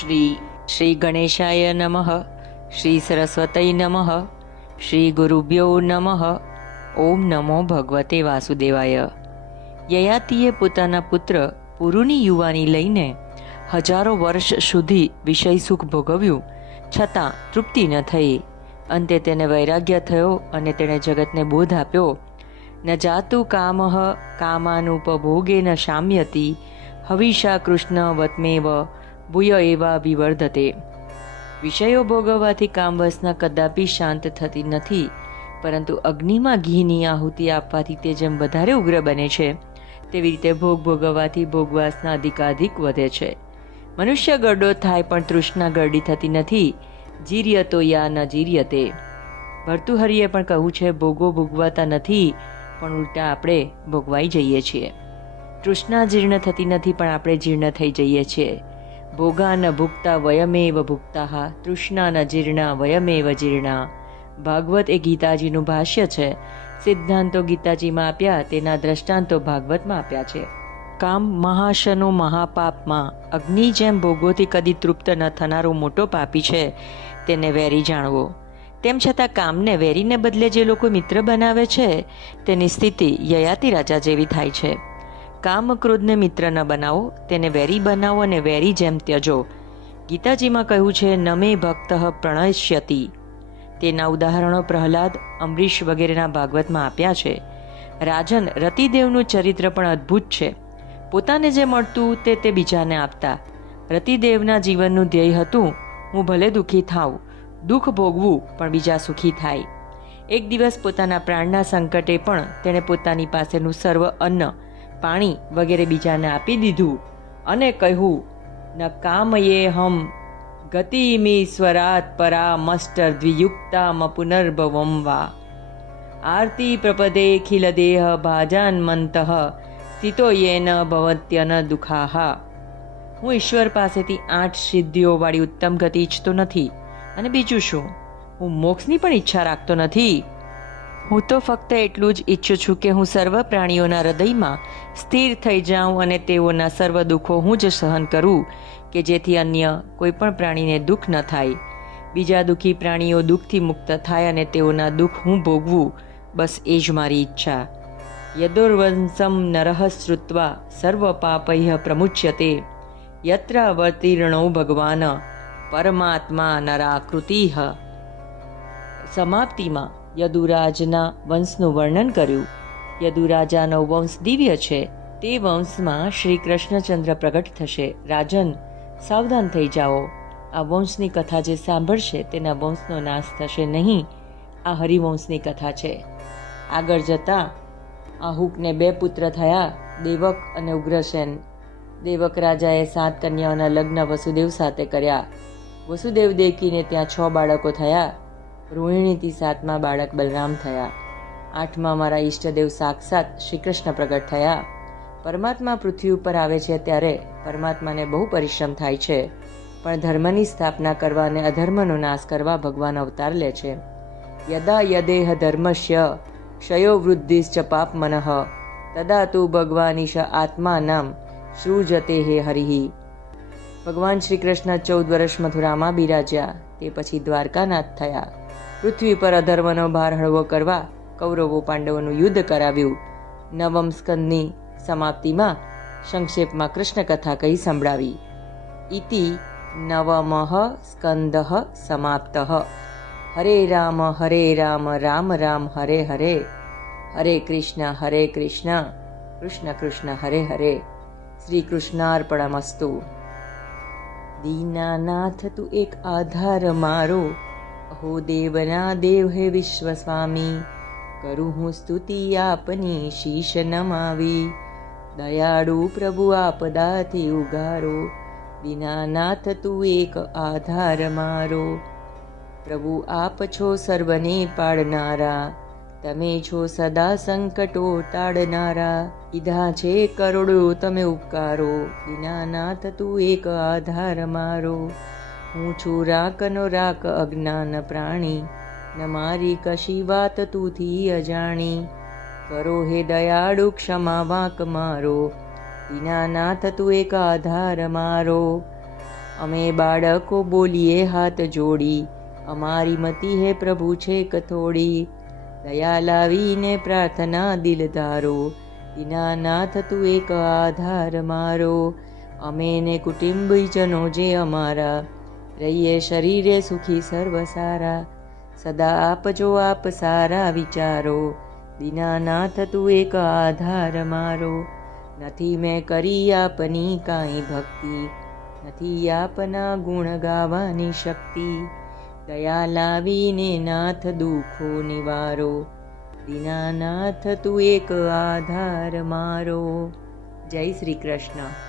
શ્રી શ્રી ગણેશાય નમઃ શ્રી સરસ્વતય નમઃ શ્રી ગુરુભ્યો નમઃ ઓમ નમો ભગવતે વાસુદેવાય યયાતિએ પોતાના પુત્ર પુરુની યુવાની લઈને હજારો વર્ષ સુધી વિષય સુખ ભોગવ્યું, છતાં તૃપ્તિ ન થઈ. અંતે તેને વૈરાગ્ય થયો અને તેણે જગતને બોધ આપ્યો, ન જાતું કામઃ કામાનુપભોગે ન શામ્યતી, હવિષા કૃષ્ણ વત્મેવ ભૂય એવા વિવર્ધતે વિષયો ભોગવવાથી કામવસના કદાપી શાંત થતી નથી, પરંતુ અગ્નિમાં ઘીની આહુતિ આપવાથી તે જેમ વધારે ઉગ્ર બને છે, તેવી રીતે ભોગ ભોગવવાથી ભોગવાસના અધિકાધિક વધે છે. મનુષ્ય ગરડો થાય પણ તૃષ્ણા ગરડી થતી નથી જીર્યતો યા ન જીર્યતે ભર્તુહરિએ પણ કહ્યું છે, ભોગો ભોગવાતા નથી, પણ ઉલટા આપણે ભોગવાઈ જઈએ છીએ. તૃષ્ણા જીર્ણ થતી નથી, પણ આપણે જીર્ણ થઈ જઈએ છીએ. ભોગા ન ભુગતા વયમેવ ભુગતા તૃષ્ણા ન જીર્ણા વયમેવ જીર્ણા ભાગવત એ ગીતાજીનું ભાષ્ય છે. સિદ્ધાંતો ગીતાજીમાં આપ્યા તેના દ્રષ્ટાંતો ભાગવતમાં આપ્યા છે. કામ મહાશનો મહાપાપમાં, અગ્નિ જેમ ભોગોથી કદી તૃપ્ત ન થનારો મોટો પાપી છે, તેને વેરી જાણવો. તેમ છતાં કામને વેરીને બદલે જે લોકો મિત્ર બનાવે છે, તેની સ્થિતિ યયાતિ રાજા જેવી થાય છે. કામ ક્રોધને મિત્ર ન બનાવો, તેને વેરી બનાવો અને વેરી જેમ ત્યજો. ગીતાજીમાં કહ્યું છે, નમે ભક્ત પ્રણશ્યતિ. તેના ઉદાહરણો પ્રહલાદ, અમરીશ વગેરેના ભાગવતમાં આપ્યા છે. રાજન, રતિદેવનું ચરિત્ર પણ અદ્ભુત છે. પોતાને જે મળતું તે તે બીજાને આપતા. રતિદેવના જીવનનું ધ્યેય હતું, હું ભલે દુઃખી થાઉં, દુઃખ ભોગવું, પણ બીજા સુખી થાય. એક દિવસ પોતાના પ્રાણના સંકટે પણ તેણે પોતાની પાસેનું સર્વ અન્ન પાણી વગેરે બીજાને આપી દીધું અને કહ્યું, ન કામયે હમ ગતિમીશ્વરાત પરા મસ્ટર દ્વિયુક્તામ પુનર્ભવમ વા. આરતી પ્રપદે ખિલ દેહ ભાજાન્મંત સ્થિતો યેન ભવત્યન દુઃખાહા. હું ઈશ્વર પાસેથી આઠ સિદ્ધિઓવાળી ઉત્તમ ગતિ ઈચ્છતો નથી. અને બીજું શું? હું મોક્ષની પણ ઈચ્છા રાખતો નથી. હું તો ફક્ત એટલું જ ઈચ્છું છું કે હું સર્વ પ્રાણીઓના હૃદયમાં સ્થિર થઈ જાઉં અને તેઓના સર્વ દુઃખો હું જ સહન કરું, કે જેથી અન્ય કોઈ પણ પ્રાણીને દુઃખ ન થાય. બીજા દુઃખી પ્રાણીઓ દુઃખથી મુક્ત થાય અને તેઓના દુઃખ હું ભોગવું, બસ એ જ મારી ઈચ્છા. યદોર્વંશમ નરહ શ્રુત્વા સર્વ પાપૈહ પ્રમુચ્યતે. યત્ર અવતીર્ણો ભગવાન પરમાત્મા નરાકૃતિહ. સમાપ્તિમાં યદુરાજના વંશનું વર્ણન કર્યું. યદુરાજાનો વંશ દિવ્ય છે. તે વંશમાં શ્રી કૃષ્ણચંદ્ર પ્રગટ થશે. રાજન, સાવધાન થઈ જાઓ. આ વંશની કથા જે સાંભળશે તેના વંશનો નાશ થશે નહીં. આ હરિવંશની કથા છે. આગળ જતાં આહુકને બે પુત્ર થયા, દેવક અને ઉગ્રસેન. દેવક રાજાએ સાત કન્યાઓના લગ્ન વસુદેવ સાથે કર્યા. વસુદેવ દેકીને ત્યાં છ બાળકો થયા. રોહિણીથી સાતમા બાળક બલરામ થયા. આઠમા મારા ઈષ્ટદેવ સાક્ષાત શ્રી કૃષ્ણ પ્રગટ થયા. પરમાત્મા પૃથ્વી ઉપર આવે છે ત્યારે પરમાત્માને બહુ પરિશ્રમ થાય છે. પણ ધર્મની સ્થાપના કરવા અને અધર્મનો નાશ કરવા ભગવાન અવતાર લે છે. યદા યદેહ ધર્મશ્ય ક્ષયો વૃદ્ધિશ્ચ પાપ મનઃ. તદા તું ભગવાનીશ આત્મા નામ સૃજતે હે હરિહિ. ભગવાન શ્રી કૃષ્ણ ચૌદ વર્ષ મથુરામાં બિરાજ્યા. તે પછી દ્વારકાનાથ થયા. પૃથ્વી પર અધર્મનો ભાર હળવો કરવા કૌરવો પાંડવોનું યુદ્ધ કરાવ્યું. નવમ સ્કંદની સમાપ્તિમાં સંક્ષેપમાં કૃષ્ણ કથા કહી સંભળાવી. ઇતિ નવમઃ સ્કંદ સમાપ્ત. હરે રામ હરે રામ રામ રામ, હરે હરે. હરે કૃષ્ણ હરે કૃષ્ણ. કૃષ્ણ કૃષ્ણ, હરે હરે. શ્રી કૃષ્ણાર્પણમસ્તુ દીનાનાથ, તું એક આધાર મારો. અહો દેવના દેવ હે વિશ્વ સ્વામી કરું હું સ્તુતિ આપની શીશ નમાવી દયાળુ પ્રભુ આપદાથી ઉગારો દીનાનાથ તું એક આધાર મારો પ્રભુ આપ છો સર્વને પાડનારા તમે છો સદા સંકટો ટાળનારા કીધા છે કરોડો તમે ઉપકારો દીનાનાથ તું એક આધાર મારો હું છું રાખનો રાખ અજ્ઞાન પ્રાણી. ન મારી કશી વાત તુંથી અજાણી. કરો હે દયાળુ ક્ષમા વાંક મારો. દીનાનાથ તું એક આધાર મારો. અમે બાળકો બોલીએ હાથ જોડી. અમારી મતી હે પ્રભુ છે કથોડી. દયા લાવીને પ્રાર્થના દિલ ધારો. દીનાનાથ તું એક આધાર મારો. અમે ને કુટુંબીજનો જે અમારા. રહીએ શરીરે સુખી સર્વ સારા સદા આપજો આપ સારા વિચારો. દીનાનાથ તું એક આધાર મારો. નથી મેં કરી આપની કાંઈ ભક્તિ. નથી આપના ગુણ ગાવાની શક્તિ. દયા લાવીને નાથ દુઃખો નિવારો. દીનાનાથ તું એક આધાર મારો. જય શ્રી કૃષ્ણ.